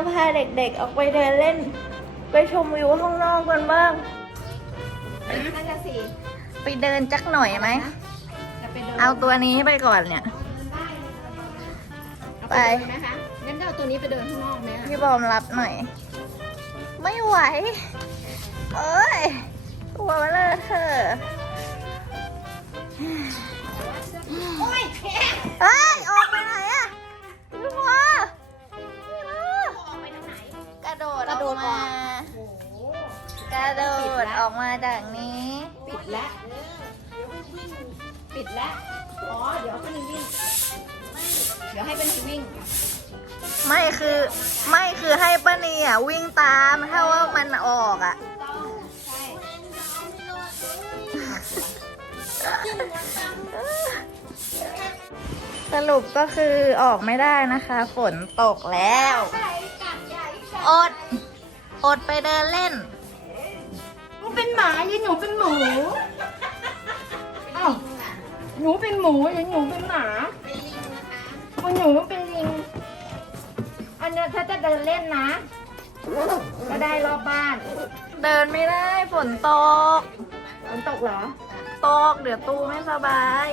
จะพาเด็กๆออกไปเดินเล่น ไปชมวิวข้างนอกกันบ้างนั่นน่ะสิไปเดินจักหน่อยไหม จะไปเดินเอาตัวนี้ไปก่อนเนี่ยเอาไปเดินไหมคะงั้นก็เอาตัวนี้ไปเดินข้างนอกไหมอะพี่บอมรับหน่อย ไม่ไหว เอ้ยตัวมันเลอะเธอะเอ้ยออกไปไหนอ มากระโดดออกมาจากนี้ ปิดแล้วปิดแล้วอ๋อ เดี๋ยวป้านิงวิ่งไม่เดี๋ยวให้ป้านิงวิ่ง ไม่คือไม่คือให้ป้านีอะวิ่งตามถ้าว่ามันออกอะต้องใช่สรุปก็คือออกไม่ได้นะคะ ฝนตกแล้ว อด อดไปเดินเล่น หนูเป็นหมายังหนูเป็นหมูอ้าวหนูเป็นหมูยังหนูเป็นหมาเป็นหนูเป็นลิง อันเนี้ยถ้าจะเดินเล่นนะ ก็ได้รอบบ้านเดินไม่ได้ฝนตก ฝนตกเหรอตก เดี๋ยวตูไม่สบาย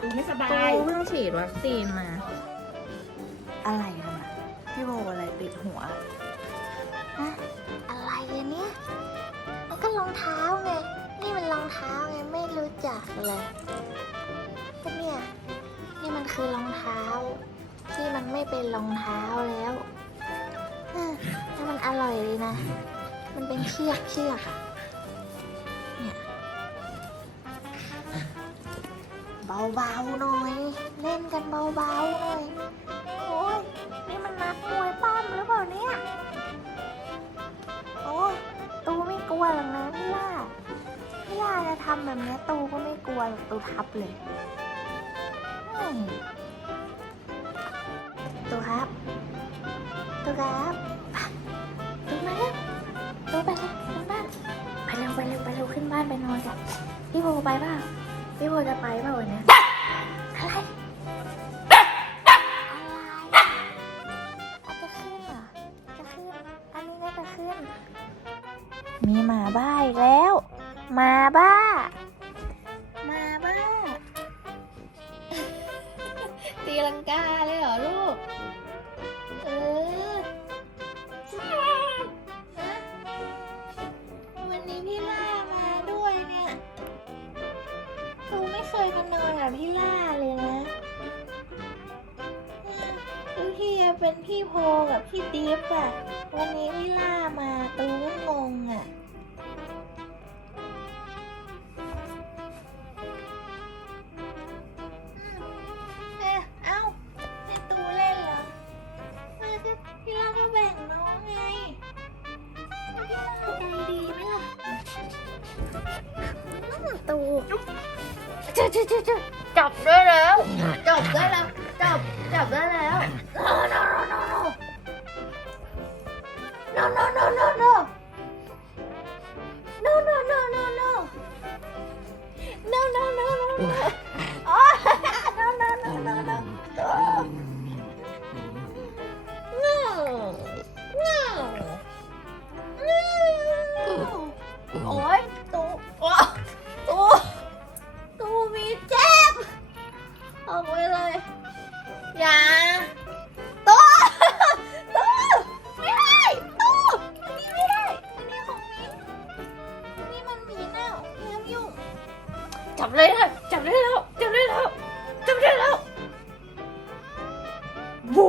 ดูไม่สบาตูย เพิ่งฉีดวัคซีนมา อะไรกันอะพี่โบอะไรติดหัว องเท้าไง นี่มันรองเท้าไงไม่รู้จักเลยก็เนี่ยนี่มันคือรองเท้า ที่มันไม่เป็นรองเท้าแล้วแล้วมันอร่อยเลยนะ มันเป็นเชือกเชือกอะเนี่ยเบาๆหน่อย เล่นกันเบาๆหน่อย โอ้ยนี่มันนักมวย วหรอกนะพี่ล่าพี่ล่าจะทำแบบนี้ตูก็ไม่กลัวหรอกตูทับเลยตูครับตูครับตูมาแล้วตูไปแล้วขึ้นบ้านไปเร็วไปเร็วไปเร็วขึ้นบ้านไปนอนกันพี่โบไปเปล่าพี่โบจะไปเปล่าวันนี้ มาบ้า มาบ้า ตีลังกาเลยเหรอลูก เออวันนี้พี่ล่ามาด้วยเนี่ยตูไม่เคยมานอนกับพี่ล่าเลยนะเออทุกทีอะเป็นพี่โพกับพี่ติ๊บอะวันนี้พี่ล่ามาตูก็งงอะ จุ๊จุ๊จุ๊จุ๊จับได้แล้วจับได้แล้วจับจับได้แล้ว no no no no no no no no no no no no no no no no no oh no ออกไปเลย อย่าตูตูไม่ได้ตูอันนี้ไม่ได้อันนี้ของมิ้นอันนี้มันหมีเน่าห้ามยุ่งจับเลยนะจับได้แล้วจับได้แล้วจับได้แล้วบู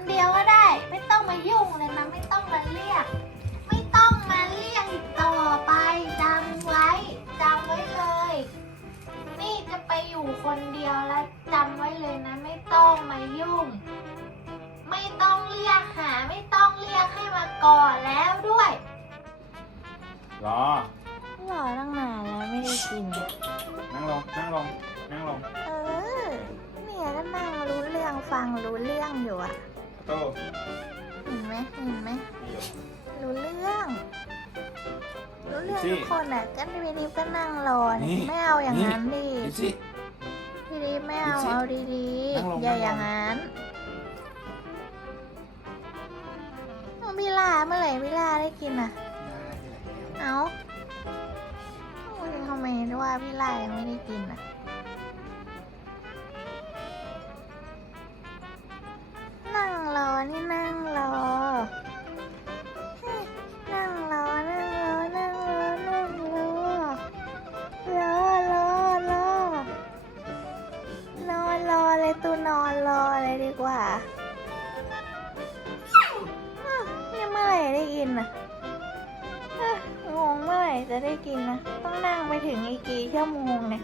คนเดียวก็ได้ ไม่ต้องมายุ่งเลยนะไม่ต้องมาเรียก ไม่ต้องมาเรียกอีกต่อไปจำไว้จำไว้เลย นี่จะไปอยู่คนเดียวแล้วจำไว้เลยนะ ไม่ต้องมายุ่ง ไม่ต้องเรียกหา ไม่ต้องเรียกให้มาก่อนแล้วด้วยรอรอตั้งนานแล้วไม่ได้กิน นั่งลง นั่งลง นั่งลง เออเนี่ยก็นั่งรู้เรื่องฟังรู้เรื่องอยู่อะ โตเห็นไหมเห็นไหมนี่อยู่ รู้เรื่อง รู้เรื่องสิทุกคนอะก็พี่ดิฟก็นั่งรอนี่ นี่ไม่เอาอย่างนั้นดิดูสิ พี่ดิฟไม่เอาสิเอาดีนั่งลงๆอย่านั่งลง อย่างนั้นเอาพี่ลาเมื่อไหร่พี่ลาได้กินอะเอาโอ้ยทำไมว่าพี่ลายังไม่ได้กินอะ ต้องนั่งไปถึงอีกกี่ชั่วโมงเนี่ย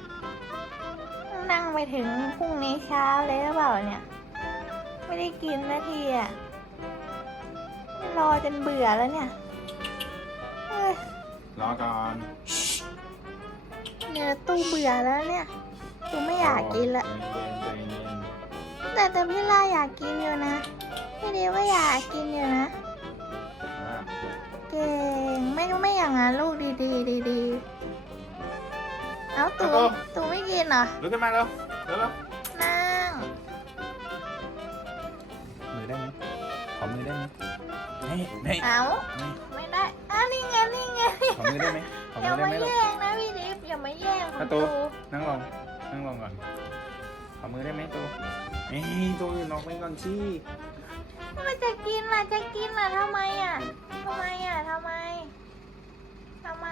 ต้องนั่งไปถึงพรุ่งนี้เช้าเลยหรือเปล่าเนี่ย ไม่ได้กินนาทีอะรอจนเบื่อแล้วเนี่ยเอ้ยรอก่อนเนี่ยตู้เบื่อแล้วเนี่ยตูไม่อยากกินละ ใจเย็นใจเย็นแต่แต่พี่ล่าอยากกินอยู่นะพี่เดียวก็อยากกินอยู่นะอะเก่ง ไม่ไม่อย่างนั้นลูกดีดีดีดีๆเอาตูตูไม่กินเหรอ ลุกขึ้นมาเร็วเร็วเร็วนั่ง มือได้ไหมขอมือได้ไหมนี่นี่เอานี่ไม่ได้อะนี่ไงนี่ไงขอมือได้ไหมขออย่ามือได้มาไหมลูก แย่งนะพี่ดิฟอย่ามาแย่งคุณประตู ตูนั่งลงนั่งลงก่อนขอมือได้ไหมตัวนี่ตัวอื่นออกไปก่อนสิ มันจะกินล่ะจะกินล่ะทำไมอะทำไมอะทำไมทำไม